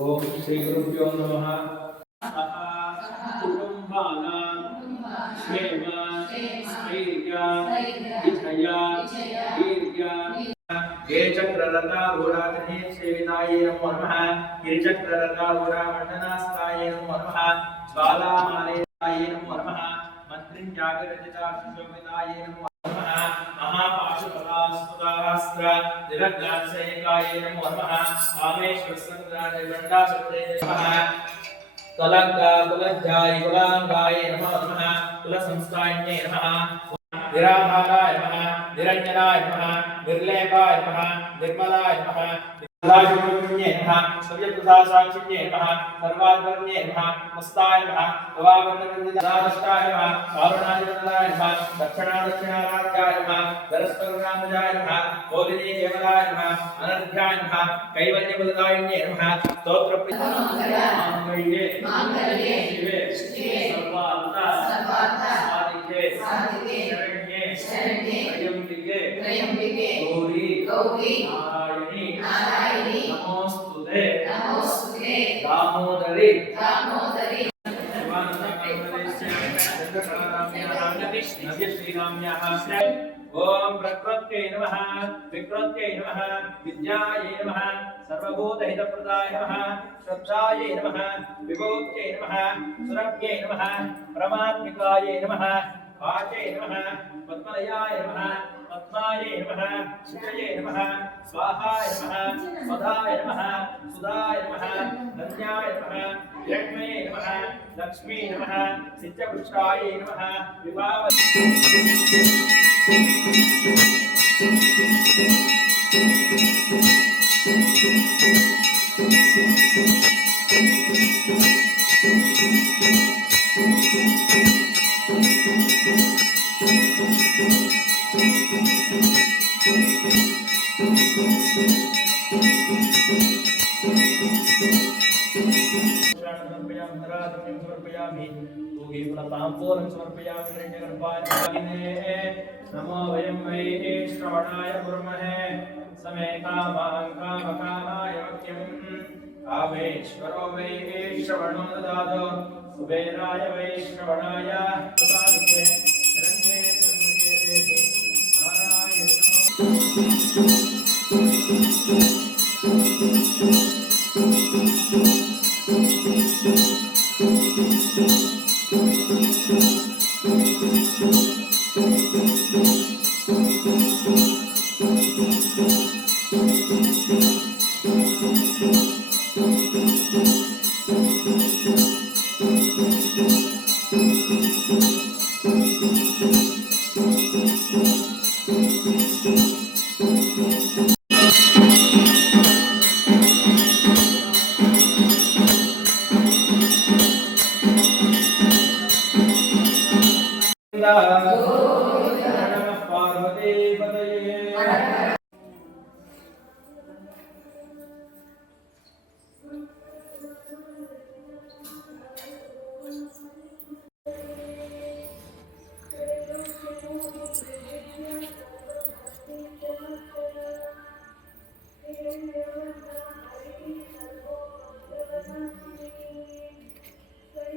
ओम श्री गुरुभ्यो नमः। कुटुंबानां क्षेम स्थैर्य विजय वीर्य ये चक्ररथा घोड़ाधने सेविताये नमो नमः। गिरिचक्ररथा घोड़ा मंडनास्ताये नमो नमः। ज्वालामालेताये नमो नमः। मंत्रिञ्जागरजिता सुशोभिताये नमो नमः। महापाशुपदास्त्र दिव्यज्ञानसेकाये नमो नमः। कामेश्वरसंग्राजगण्डासुते नमः। कलंका कुलज्जाय कुलांगाय नमो नमः। कुलसंस्थान्ये नमः। निराधाराय नमः। निरंजनाय नमः। निर्लेपाय नमः। निर्मलाय नमः। राजगुरुन्ये नमः। सव्यप्रसादाक्षिण्ये नमः। सर्वाधिपन्ये नमः। मस्ताय नमः। भवावर्णवन्दिताय नमः। कारुणानिधनाय नमः। दक्षिणाराध्याय नमः। दरस्करुणामजाय नमः। बोधिनी केवलाय नमः। अनर्घ्याय नमः। कैवल्यप्रदायिन्ये नमः। स्तोत्रप्रिये मांगल्ये शिवे सर्वार्थ साधिके शरण्ये त्र्यंबिके गौरी नारायणी नमोस्तुते दामोदरी ओम प्रकृत्यै नमः विकृत्यै नमः विद्यायै नमः सर्वभूतहितप्रदाय नमः श्रद्धायै नमः विभूत्यै नमः सुरभ्यै नमः परमात्मिकायै नमः वाचे नमः पद्मलयाय नमः पद्मायै नमः शुचये नमः स्वाहाय नमः स्वधाय नमः सुधाय नमः धन्याय नमः यज्ञये नमः लक्ष्मी नमः सिद्धपुष्टायै नमः विभावती नमो वयं वै श्रवणाय कुर्महे समे कामां कामकामाय वक्यं कामेश्वरो वै श्रवणो ददातु कुबेराय वै श्रवणाय उपादिके रङ्गे त्र्यम्बके देहि नारायणे नमः पार्वती पतये